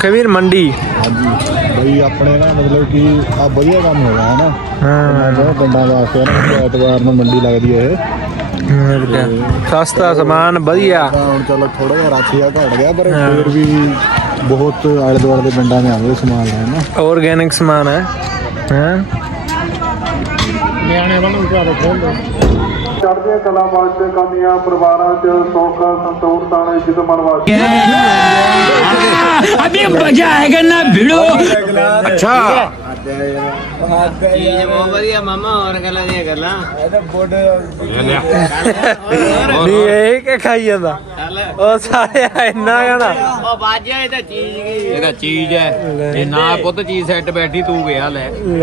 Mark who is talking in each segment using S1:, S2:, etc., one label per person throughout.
S1: ਸੁੱਖੇ ਵੀਰ ਮੰਡੀ।
S2: ਹਾਂਜੀ। ਬਈ ਆਪਣੇ ਨਾ ਮਤਲਬ ਕਿ ਆ ਵਧੀਆ ਕੰਮ ਹੋ ਗਿਆ ਹੈ ਨਾ।
S1: ਹਾਂ।
S2: ਬਹੁਤ ਪਿੰਡਾਂ ਵਾਸਤੇ ਨਾ ਐਤਵਾਰ ਨੂੰ ਮੰਡੀ ਲੱਗਦੀ ਹੈ ਇਹ।
S1: ਸਸਤਾ ਸਮਾਨ ਵਧੀਆ।
S2: ਹੁਣ ਚਲੋ ਥੋੜਾ ਜਿਹਾ ਰਾਖੀ ਆ ਘਟ ਗਿਆ ਪਰ ਫਿਰ ਵੀ ਬਹੁਤ ਆਲੇ ਦੁਆਲੇ ਦੇ ਪਿੰਡਾਂ ਦੇ ਆਉਂਦੇ ਸਮਾਨ ਲੈਣ ਨਾ।
S1: ਆਰਗੈਨਿਕ ਸਮਾਨ ਹੈ। ਹਾਂ?
S2: ਨਿਆਣੇ ਵੱਲੋਂ ਘਰ ਖੋਲ ਲਓ
S3: ਚੜ੍ਹਦੀਆਂ ਕਲਾ ਵਾਸਤੇ ਕਾਮੀਆਂ ਪਰਿਵਾਰਾਂ ਚ ਸੁੱਖ ਸੰਤੋਖ ਤਾਣੇ ਜਿਤ ਮਨ ਵਾਸਤੇ
S4: अभी मजा आएगा ना भिड़ो
S5: ਚੀਜ਼ ਬਹੁਤ ਵਧੀਆ ਮਾਮਾ ਹੋਰ ਗੱਲਾਂ ਦੀਆਂ ਗੱਲਾਂ?
S1: ਨਹੀਂ ਇਹ ਕਿ ਖਾਈ ਜਾਂਦਾ? ਉਹ ਸਾਰੇ ਇੰਨਾ ਕਹਣਾ
S5: ਉਹ ਬਾਜਿਆ ਇਹ ਤਾਂ ਚੀਜ਼ ਗਈ
S4: ਇਹ ਤਾਂ ਚੀਜ਼ ਹੈ। ਜੇ ਨਾ ਪੁੱਤ ਚੀਜ਼ ਸੈੱਟ ਬੈਠੀ ਤੂੰ ਗਿਆ ਲੈ।
S5: ਦੇਖੀ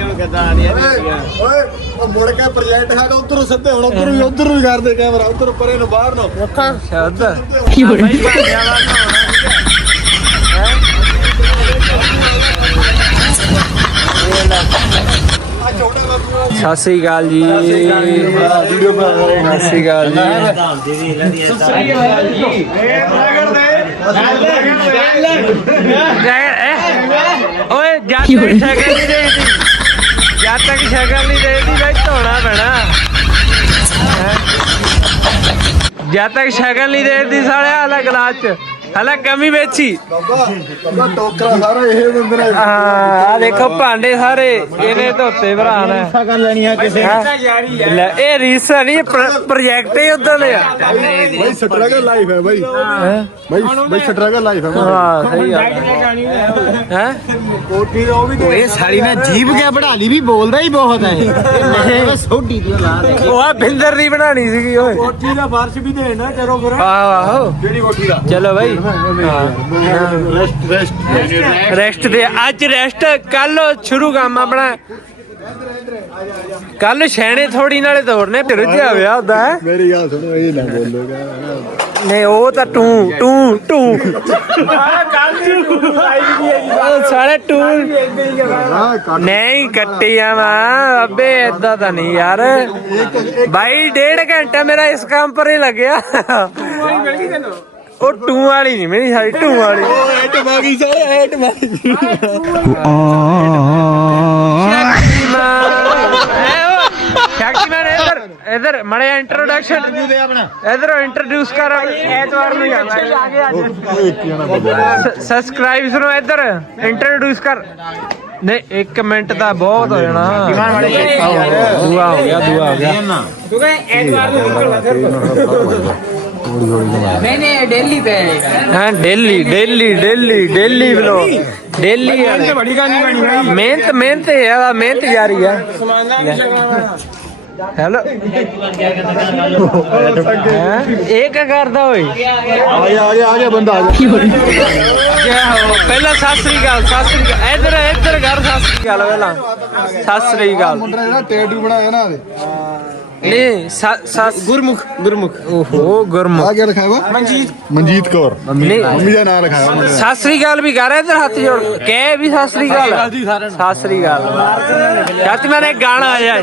S5: ਹੁਣ ਕਿੱਦਾਂ ਆ ਰਹੀਆਂ ਦੇਖੀਆਂ
S2: ਓਏ ਉਹ ਮੁੜ ਕੇ ਪ੍ਰੋਜੈਕਟ ਸਾਡਾ ਉਧਰੋਂ ਸਿੱਧੇ ਹੁਣ ਉਧਰ ਵੀ ਉਧਰ ਵੀ ਕਰਦੇ ਕੈਮਰਾ ਉਧਰ ਪਰੇ ਨੂੰ ਬਾਹਰ ਨੂੰ।
S1: ਸ਼ਬਦ ਸਤਿ ਸ੍ਰੀ ਅਕਾਲ ਜੀ।
S2: ਵੀਡੀਓ ਬਣਾ ਰਹੇ
S1: ਸਤਿ ਸ੍ਰੀ ਅਕਾਲ ਜੀ। ਜੈ- ਓਏ ਜਦ ਤੱਕ ਸ਼ਕਲ ਨਹੀਂ ਦੇਦੀ ਜਦ ਤੱਕ ਸ਼ਕਲ ਨਹੀਂ ਦੇਦੀ ਬਈ ਧੋਣਾ ਪੈਣਾ। ਹੈਂ? ਜਦ ਤੱਕ ਸ਼ਕਲ ਨਹੀਂ ਦੇਦੀ ਸਾਲਿਆ ਹਲਾ ਗਲਾਸ ਚ। ਹਲਾ ਕਮੀ ਵੇਚੀ।
S2: ਬਾਬਾ ਟੋਕਰਾ ਸਾਰਾ ਇਹ ਬੰਦੇ ਨੇ
S1: ਆ ਦੇਖੋ ਭਾਂਡੇ ਸਾਰੇ ਇਹਨੇ ਧੋਤੇ ਭਰਾ ਨੇ।
S2: ਕਰ ਲੈਣੀ ਆ ਕਿਸੇ
S1: ਲੈ ਇਹ ਰੀਸਾ ਨਹੀਂ ਪ੍ਰੋਜੈਕਟ ਹੀ ਉਦਾਂ ਦੇ ਆ।
S2: ਬਈ ਸਟਰਗਲ ਲਾਈਫ ਹੈ ਬਈ।
S1: ਹੈਂ?
S2: ਬਈ ਬਈ ਸਟਰਗਲ ਲਾਈਫ ਹੈ
S1: ਹਾਂ ਸਹੀ ਗੱਲ ਹੈ।
S5: ਓਏ ਸਾਲੀ ਨੇ ਜੀਭ ਕੇ ਬਣਾ ਲਈ ਵੀ ਬੋਲਦਾ ਹੀ ਬਹੁਤ ਹੈ ਇਹ। ਸੋਢੀ ਦੀ ਲਾ ਦੇ।
S1: ਉਹ ਆ ਬਿੰਦਰ ਦੀ ਬਣਾਣੀ ਸੀਗੀ ਓਏ।
S3: ਕੋਠੀ ਦਾ ਫਰਸ਼ ਵੀ ਦੇਣਾ ਕਰੋ ਫਿਰ।
S1: ਆਹੋ ਆਹੋ।
S3: ਜਿਹੜੀ ਕੋਠੀ ਦਾ?
S1: ਚਲੋ ਬਾਈ।
S2: ਰੈਸਟ ਰੈਸਟ
S1: ਰੈਸਟ ਤੇ ਅੱਜ ਰੈਸਟ ਕੱਲ ਸ਼ੁਰੂ ਕੰਮ ਆਪਣਾ। ਕੱਲ ਛੈਣੇ ਥੋੜੀ ਨਾਲੇ ਤੋੜਨੇ ਫਿਰ ਰੁੱਝਿਆ ਹੋਇਆ ਹੁੰਦਾ ਹੈ।
S2: ਮੇਰੀ ਗੱਲ ਸੁਣੋ ਇਹ ਨਾ ਬੋਲੋਗਾ
S1: ਨਹੀਂ ਉਹ ਤਾਂ ਟੂ ਟੂ ਟੂ ਸਾਰੇ ਟੂ
S2: ਹਾਂ ਕੱਟ
S1: ਨਹੀਂ ਕੱਟੀਆਂ ਵਾ ਅੱਬੇ ਏਦਾਂ ਤਾਂ ਨਹੀਂ ਯਾਰ। ਬਾਈ ਡੇਢ ਘੰਟਾ ਮੇਰਾ ਇਸ ਕੰਮ ਪਰ ਹੀ ਲੱਗਿਆ। ਉਹ ਟੂ ਵਾਲੀ ਨਹੀਂ ਮੇਰੀ ਸਾਰੀ ਟੂ ਵਾਲੀ।
S2: ਐਟ ਮਾਗੀ ਸਾਰੇ ਐਟ ਮਾਗੀ
S1: ਸ਼ਕਤੀਮਾਨ ਇਧਰ ਇਧਰ ਮੜੇ ਇੰਟਰੋਡਕਸ਼ਨ ਇਧਰ ਇੰਟਰੋਡਿਊਸ ਕਰ ਐਤਵਾਰ ਨੂੰ ਜਾਣਾ।
S2: ਇੱਕ ਜਣਾ ਬੋਲੋ
S1: ਸਬਸਕ੍ਰਾਈਬ ਸੁਣੋ ਇਧਰ ਇੰਟਰੋਡਿਊਸ ਕਰ। ਨਹੀਂ 1 ਮਿੰਟ ਤਾਂ ਬਹੁਤ ਹੋ ਜਾਣਾ। ਦੁਆ ਹੋ ਗਿਆ ਦੁਆ ਹੋ ਗਿਆ।
S5: ਨਹੀਂ ਨਹੀਂ ਡੇਲੀ ਤੇ
S1: ਹਾਂ ਡੇਲੀ ਡੇਲੀ ਡੇਲੀ ਡੇਲੀ ਬਲੋ ਡੇਲੀ ਬੜੀ ਗਾਣੀ ਬਣੀ ਭਾਈ ਮਿਹਨਤ ਮਿਹਨਤ ਹੈ ਆ ਮਿਹਨਤ ਜਾਰੀ ਆ ਹੈਲੋ ਹੈਂ? ਇਹ ਕੀ ਕਰਦਾ ਓਏ
S2: ਆ ਗਿਆ ਆ ਗਿਆ ਆ ਗਿਆ ਬੰਦਾ ਆ ਗਿਆ
S1: ਜੈ ਹੋ ਪਹਿਲਾਂ ਸਤਿ ਸ੍ਰੀ ਅਕਾਲ ਸਤਿ ਸ੍ਰੀ ਅਕਾਲ ਇੱਧਰ ਇੱਧਰ ਕਰ ਸਤਿ ਸ੍ਰੀ ਅਕਾਲ ਪਹਿਲਾਂ ਸਤਿ ਸ੍ਰੀ ਅਕਾਲ
S2: ਮੁੰਡਾ ਜਿਹੜਾ ਟੈਟੂ ਬਣਾਇਆ ਨਾ ਇਹਦੇ
S1: ਨਹੀਂ ਸਤਿ ਗੁਰਮੁਖ ਗੁਰਮੁਖ। ਓਹੋ ਗੁਰਮੁਖ।
S2: ਆ ਗਿਆ ਲਿਖਾਇਆ ਵਾ? ਮਨਜੀਤ। ਮਨਜੀਤ ਕੌਰ।
S1: ਨਹੀਂ।
S2: ਮੰਮੀ ਦਾ ਨਾਮ ਲਿਖਾਇਆ ਦਾ
S1: ਸਤਿ ਸ੍ਰੀ ਅਕਾਲ ਵੀ ਕਰ ਇੱਧਰ ਹੱਥ ਜੋੜ। ਕਹਿ ਵੀ ਸਤਿ ਸ੍ਰੀ ਅਕਾਲ ਸਤਿ ਸ੍ਰੀ ਅਕਾਲ ਸ਼ਕਤੀਮਾਨ ਇੱਕ ਗਾਣਾ ਆ ਜਾਏ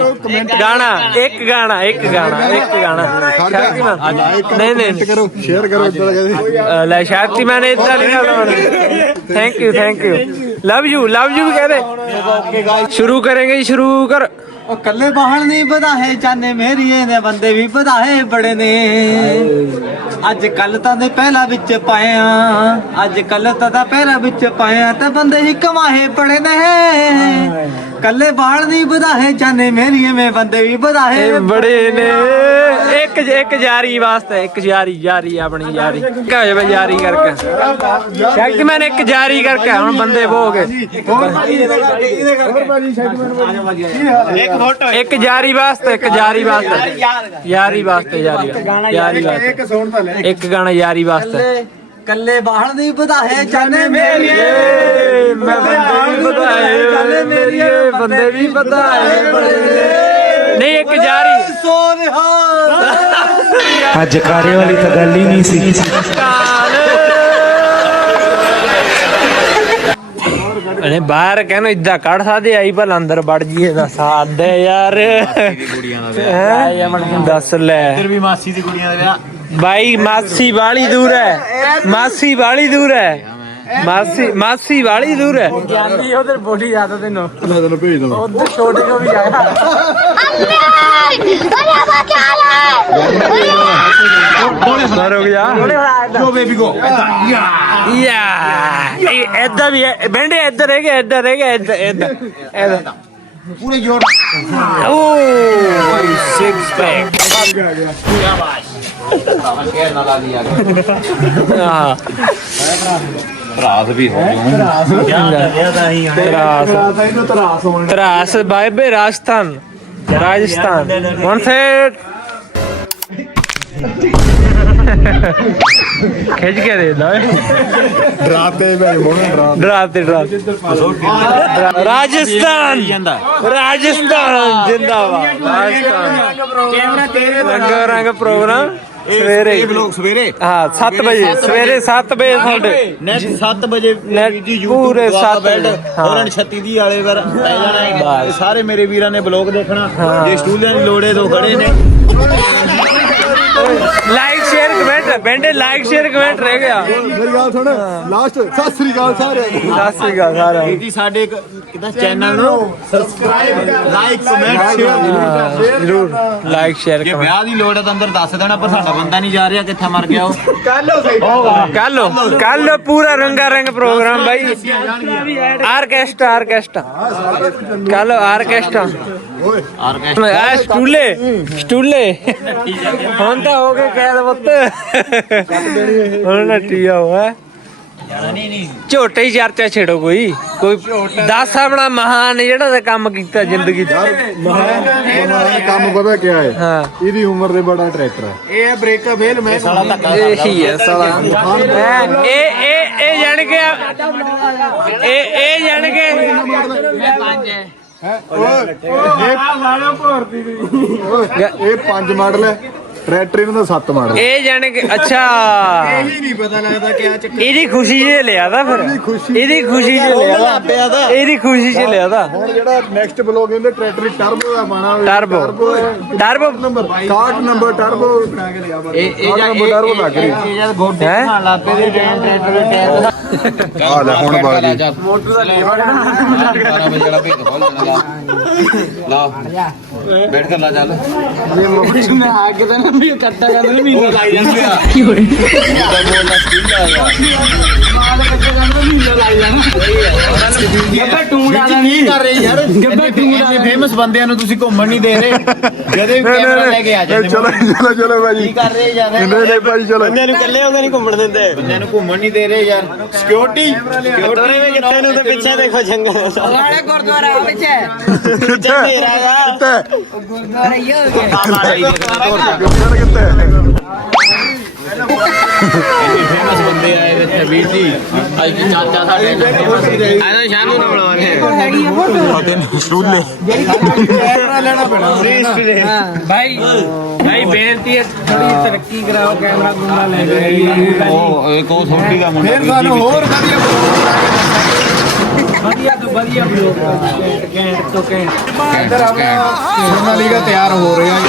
S1: ਗਾਣਾ ਇੱਕ ਗਾਣਾ ਇੱਕ ਗਾਣਾ ਇੱਕ ਗਾਣਾ। ਸ਼ਕਤੀਮਾਨ ਨਹੀਂ ਨਹੀਂ।
S2: ਕਰੋ ਸ਼ੇਅਰ ਕਰੋ ਇਦਾਂ ਕਹਿੰਦੇ
S1: ਅ, ਲੈ ਸ਼ਕਤੀਮਾਨ ਇਦਾਂ ਨਹੀਂ ਕਰਦਾ thank you thank you love you love you ਵੀ ਕਹਦੇ ਸ਼ੁਰੂ ਜੀ ਸ਼ੁਰੂ ਕਰ।
S5: ਉਹ ਕੱਲੇ ਬਾਹਣ ਨਹੀਂ ਵਧਾਏ ਚਾਨੇ ਮੇਰੀਏ ਨੇ ਬੰਦੇ ਵੀ ਵਧਾਏ ਬੜੇ ਨੇ। ਅੱਜ ਕੱਲ ਤਾਂ ਦੇ ਪਹਿਲਾ ਵਿੱਚ ਪਾਇਆ ਅੱਜ ਕੱਲ ਤਾਂ ਦਾ ਪਹਿਲਾ ਵਿੱਚ ਪਾਇਆ ਤੇ ਬੰਦੇ ਹੀ ਕਮਾਏ ਬੜੇ ਨੇ। ਕੱਲੇ ਬਾਹਣ ਨਹੀਂ ਵਧਾਏ ਚਾਨੇ ਮੇਰੀਏ ਮੇ ਬੰਦੇ ਵੀ ਵਧਾਏ
S1: ਬੜੇ ਨੇ। ਇੱਕ ਇੱਕ ਜਾਰੀ ਵਾਸਤੇ ਇੱਕ ਜਾਰੀ ਜਾਰੀ ਆਪਣੀ ਜਾਰੀ ਕਹੇ ਬਈ ਜਾਰੀ ਕਰਕੇ। ਸ਼ਕਤੀਮਾਨ ਇੱਕ ਜਾਰੀ ਕਰਕੇ ਹੁਣ ਬੰਦੇ ਬੋ ਗਏ। ਇੱਕ ਜਾਰੀ ਵਾਸਤੇ ਇੱਕ ਜਾਰੀ ਵਾਸਤੇ। ਯਾਰੀ ਵਾਸਤੇ ਯਾਰੀ। ਯਾਰੀ ਵਾਸਤੇ।
S2: ਇੱਕ ਸੁਣ ਤਾਂ ਲੈ।
S1: ਇੱਕ ਗਾਣਾ ਯਾਰੀ ਵਾਸਤੇ।
S5: ਕੱਲੇ ਬਾਹਣ ਨਹੀਂ ਵਧਾਏ ਚਾਨੇ ਮੇਰੀਏ।
S1: ਮੈਂ ਬੰਦੇ ਵੀ ਬਧਾਏ ਮੇਰੀਏ ਬੰਦੇ ਵੀ ਬਧਾਏ ਨਹੀਂ ਇੱਕ ਜਾਰੀ
S6: ਅੱਜ ਕਾਰੇ ਵਾਲੀ ਤਾਂ ਗੱਲ ਹੀ ਨਹੀਂ ਸੀ।
S1: ਅਰੇ ਬਾਹਰ ਕਹਿੰਦਾ ਇਦਾਂ ਕੱਢ ਸਕਦੇ ਆਈ ਭਲ ਅੰਦਰ ਵੜ ਜੀਏ ਦਾ ਸਾਡੇ ਯਾਰ? ਦੱਸ ਲੈ।
S5: ਵੀ ਮਾਸੀ ਦੀ ਕੁੜੀਆਂ ਦਾ ਵਿਆਹ।
S1: ਬਾਈ ਮਾਸੀ ਵਾਲੀ ਦੂਰ ਹੈ। ਮਾਸੀ ਵਾਲੀ ਦੂਰ ਹੈ। ਮਾਸੀ ਮਾਸੀ ਵਾਲੀ ਦੂਰ ਹੈ।
S5: ਜਾਂਦੀ ਉਧਰ ਬੋਲੀ ਜ਼ਿਆਦਾ ਤੈਨੂੰ।
S2: ਮੈਂ ਤੈਨੂੰ ਭੇਜ ਦਵਾਂ।
S5: ਉਧਰ ਛੋਟੇ ਕੋ ਵੀ ਜਾਇਆ
S1: ਨਾ ਰੁਕ ਜਾ।
S5: ਜੋ ਬੇਬੀ ਕੋ
S1: ਯਾ। ਇਹ ਏਦਾਂ ਵੀ ਹੈ। ਬੈਂਡੇ ਇੱਧਰ ਹੈਗੇ ਇੱਧਰ ਹੈਗੇ ਇੱਧਰ ਇੱਧਰ। ਇੱਧਰ।
S5: ਪੂਰੇ ਜੋਰ
S1: ਓ ਸਿਕਸ ਪੈਕ ਹਾਂ।
S4: ਰਾਤ ਵੀ ਹੋ
S1: ਤਰਾਸ
S2: ਇਹਨੂੰ ਤਰਾਸ ਹੋਣ।
S1: ਤਰਾਸ ਬਾਇਬੇ ਰਾਜਸਥਾਨ। ਰਾਜਸਥਾਨ। ਵਨ ਸਾਈਡ ਖਿੱਚ ਕੇ ਦੇ ਦਾ
S2: ਡਰਾਤੇ ਭਾਈ ਮੋਹਨ ਡਰਾ
S1: ਡਰਾਤੇ ਡਰਾਤੇ ਰਾਜਸਥਾਨ। ਰਾਜਸਥਾਨ ਜਿੰਦਾਬਾਦ। ਰਾਜਸਥਾਨ।
S5: ਕੈਮਰਾ ਤੇਰੇ
S1: ਰੰਗ ਰੰਗ ਪ੍ਰੋਗਰਾਮ। ਸਵੇਰੇ
S4: ਲੋਕ ਸਵੇਰੇ?
S1: ਹਾਂ 7 ਵਜੇ ਸਵੇਰੇ 7 ਵਜੇ ਸਾਡੇ
S7: ਨੈਟ 7 ਵਜੇ ਜੀ YouTube
S1: ਸੱਤ
S7: ਬੈਡ
S1: ਵਜੇ, ਹਾਂ।
S7: ਔਰਨ 36 ਦੀ ਵਾਲੇ ਵਾਰ ਪੈ ਜਾਣਾ। ਇਹ ਸਾਰੇ ਮੇਰੇ ਵੀਰਾਂ ਨੇ ਬਲੌਗ ਦੇਖਣਾ। ਜੇ ਸਟੂਡੀਓ ਦੀ ਲੋੜੇ ਤੋਂ ਖੜੇ ਨੇ।
S1: ਕਮੈਂਟ ਬੈਂਡੇ ਲਾਈਕ ਸ਼ੇਅਰ ਕਮੈਂਟ ਰਹਿ ਗਿਆ।
S2: ਮੇਰੀ ਗੱਲ ਸੁਣ ਲਾਸਟ ਸਤਿ ਸ੍ਰੀ ਅਕਾਲ ਸਾਰਿਆਂ ਨੂੰ।
S1: ਸਤਿ ਸ੍ਰੀ ਅਕਾਲ ਸਾਰਿਆਂ ਨੂੰ।
S7: ਜੀ ਸਾਡੇ ਕਿਦਾਂ ਚੈਨਲ ਨੂੰ ਸਬਸਕ੍ਰਾਈਬ ਲਾਈਕ ਕਮੈਂਟ
S1: ਹਾਂ,
S7: ਸ਼ੇਅਰ
S1: ਜ਼ਰੂਰ ਲਾਈਕ ਸ਼ੇਅਰ
S7: ਜੇ ਵਿਆਹ ਦੀ ਲੋੜ ਹੈ ਤਾਂ ਅੰਦਰ ਦੱਸ ਦੇਣਾ ਪਰ ਸਾਡਾ ਬੰਦਾ ਨਹੀਂ ਜਾ ਰਿਹਾ ਕਿੱਥੇ ਮਰ ਗਿਆ ਉਹ?
S1: ਕੱਲ ਕੱਲ ਪੂਰਾ ਰੰਗਾ ਰੰਗ ਪ੍ਰੋਗਰਾਮ ਬਾਈ। Orchestra orchestra. ਕੱਲ ਆਰਕੈਸਟਰਾ। ਆ ਸਟੂਲੇ ਸਟੂਲੇ। ਹੁਣ ਤਾਂ ਹੋ ਗਏ ਕੈਦ ਪੁੱਤ ਹੁਣ ਨੱਟੀਆ ਹੋਇਆ ਝੋਟੇ ਹੀ ਚਰਚਾ ਛੇੜੋ ਕੋਈ। ਕੋਈ ਦੱਸ ਆਪਣਾ ਮਹਾਨ ਜਿਹੜਾ ਦਾ ਕੰਮ ਕੀਤਾ ਜ਼ਿੰਦਗੀ 'ਚ।
S2: ਮਹਾਨ ਕੰਮ ਪਤਾ ਕੀ ਹੈ?
S1: ਹਾਂ।
S2: ਇਹਦੀ ਉਮਰ ਦੇ ਬੜਾ ਟਰੈਕਟਰ ਹੈ।
S7: ਇਹ ਹੈ ਬ੍ਰੇਕ ਫੇਲ ਮੈਂ ਸਾਲਾ ਧੱਕਾ
S1: ਇਹੀ ਹੈ ਸਾਲਾ। ਇਹ ਇਹ ਇਹ ਜਾਣ ਕੇ ਇਹ ਇਹ ਜਾਣ ਕੇ
S2: ਇਹ ਪੰਜ ਮਾਡਲ ਹੈ। ਟਰੈਕਟਰ ਇਹਨਾਂ ਦਾ 7 ਮਾਡਲ।
S1: ਇਹ ਜਾਣ ਕੇ ਅੱਛਾ।
S7: ਇਹੀ ਨਹੀਂ ਪਤਾ ਲੱਗਦਾ ਕਿਆ ਚੱਕਰ
S1: ਇਹਦੀ ਖੁਸ਼ੀ 'ਚ ਲਿਆ ਦਾ ਫਿਰ। ਇਹਦੀ ਖੁਸ਼ੀ 'ਚ ਲਿਆ ਦਾ
S7: ਪਿਆ ਦਾ
S1: ਇਹਦੀ ਖੁਸ਼ੀ 'ਚ ਲਿਆ ਦਾ
S2: ਹੁਣ ਜਿਹੜਾ ਨੈਕਸਟ ਬਲੌਗ ਇਹਦੇ ਟਰੈਕਟਰ ਟਰਬੋ ਦਾ ਪਾਣਾ
S1: Turbo। Turbo
S2: number 61 number turbo ਬਣਾ ਕੇ ਲਿਆ
S7: ਇਹ ਇਹ ਜਦ
S2: ਨੰਬਰ ਟਰਬੋ ਲੱਗ ਰਹੀ।
S7: ਇਹ ਜਦ ਗੋਡੇ
S1: ਹੈਂ?
S7: ਬਣਾ ਲਾਪੇ ਦੇ ਟਾਇਰ ਟਰੈਕਟਰ ਦੇ ਟਾਇਰ
S2: ਆ ਲੈ ਹੁਣ ਬਣ ਗਈ
S4: ਮੋਟਰ ਦਾ ਲੇਵਰ 12 ਵਜੇ ਵਾਲਾ ਭੇਤ ਖੋਲ ਦੇਣਾ। ਲਾ। ਲਾ ਬੈਠ ਕਰ ਲਾ ਚੱਲ।
S5: ਮੈਂ ਆ ਕੇ ਤਾਂ ਵੀ ਕੱਟਾ ਕਰ ਨਹੀਂ
S4: ਆ ਉਹਦਾ ਆ
S5: ਗੱਬੇ ਟੂੜਾ ਦਾ
S7: ਕੀ ਕਰ ਰਹੇ ਯਾਰ। ਗੱਬੇ ਇੰਨੇ ਫੇਮਸ ਬੰਦਿਆਂ ਨੂੰ ਤੁਸੀਂ ਘੁੰਮਣ ਨਹੀਂ ਦੇ ਰਹੇ। ਜਦੇ ਵੀ ਕੈਮਰਾ ਲੈ ਕੇ ਆ ਜਾਂਦੇ
S2: ਚਲੋ ਚਲੋ ਚਲੋ ਭਾਜੀ।
S7: ਕੀ ਕਰ ਰਹੇ ਯਾਰ?
S2: ਨਹੀਂ ਨਹੀਂ ਭਾਜੀ ਚਲੋ।
S5: ਨੂੰ ਇਕੱਲੇ ਹੋ ਕੇ ਨਹੀਂ ਘੁੰਮਣ ਦਿੰਦੇ।
S7: ਬੰਦਿਆਂ ਨੂੰ ਘੁੰਮਣ ਨਹੀਂ ਦੇ ਰਹੇ ਯਾਰ। ਸਿਕਿਉਰਿਟੀ ਸਿਕਿਉਰਿਟੀ
S5: ਕਿੱਥੇ ਨੂੰ ਤੇ ਪਿੱਛੇ ਦੇਖੋ ਜੰਗਲ।
S8: ਨਾਲੇ ਗੁਰਦੁਆਰਾ ਪਿੱਛੇ।
S2: ਕਿੱਥੇ? ਕਿੱਥੇ?
S8: ਗੁਰਦੁਆਰਾ ਹੀ ਹੋ ਗਿਆ
S2: ਕਿੱਥੇ? ਕਿੱਥੇ?
S7: ਫੇਮਸ ਬੰਦੇ ਆਏ ਨੇ ਵੀਰ ਜੀ ਅੱਜ ਕੀ ਚਾਚਾ ਸਾਡੇ ਆਇਆ ਸ਼ਾਨੂ ਨੂੰ ਬਣਾਵਾਂਗੇ
S1: ਭਾਈ ਭਾਈ ਬੇਨਤੀ ਹੈ ਥੋੜੀ ਤਰੱਕੀ ਕਰਾਓ ਕੈਮਰਾ ਕੁਮਰਾ ਲੈ ਕੇ।
S7: ਉਹ ਇੱਕ ਉਹ ਸੋਢੀ ਦਾ ਮੁੰਡਾ
S2: ਫਿਰ ਸਾਨੂੰ ਹੋਰ
S1: ਵਧੀਆ ਤੋਂ ਵਧੀਆ ਬਲੌਗ ਘੈਂਟ ਤੋਂ ਘੈਂਟ।
S2: ਸੋਨਾਲੀ ਦਾ ਤਿਆਰ ਹੋ ਰਿਹਾ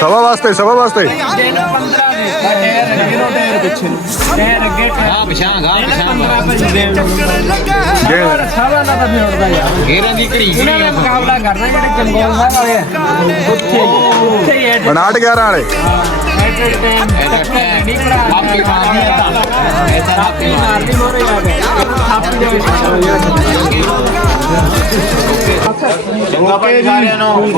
S2: ਸਭਾ ਵਾਸਤੇ ਸਭਾ ਵਾਸਤੇ।
S1: ਟਾਇਰ ਅੱਗੇ
S4: ਗਾ ਪਛਾਂ ਗਾ ਪਛਾਂ
S1: ਸਾਲਾ ਨਾ। ਤਾਂ ਫਿਰਦਾ ਯਾਰ।
S4: ਗੇਰਾਂ ਦੀ ਘੜੀ
S1: ਇਹਨਾਂ ਨੇ ਮੁਕਾਬਲਾ ਕਰਨਾ ਜਿਹੜੇ ਚੰਗੋਲ ਸਾਹਿਬ ਵਾਲੇ ਆ। ਉੱਥੇ ਉੱਥੇ ਹੀ ਹੈ
S2: 59 11 ਵਾਲੇ।
S4: ਆਪੀ ਮਾਰਦੀ ਐਸਾ
S1: ਥਾਪੀ ਮਾਰਦੀ ਮੋਰੇ ਆ ਕੇ। ਥਾਪੀ ਦੇ ਵਿੱਚ
S7: ਚੰਗਾ ਭਾਈ ਸਾਰਿਆਂ ਨੂੰ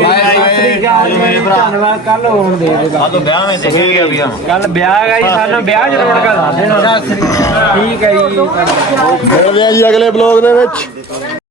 S1: ਧੰਨਵਾਦ ਕੱਲ ਹੋਣ ਦੇ ਦੇਗਾ
S7: ਆ ਤਾਂ ਵਿਆਹ ਵਿੱਚ ਚੱਲ ਗਿਆ ਵੀਰਾਂ
S1: ਕੱਲ ਵਿਆਹ ਹੈ ਜੀ ਸਾਨੂੰ ਵਿਆਹ ਚ ਰੌਣਕਾਂ ਦੇਣਾ। ਠੀਕ ਹੈ ਜੀ।
S2: ਮਿਲਦੇ ਆ ਜੀ ਅਗਲੇ ਬਲੌਗ ਦੇ ਵਿੱਚ।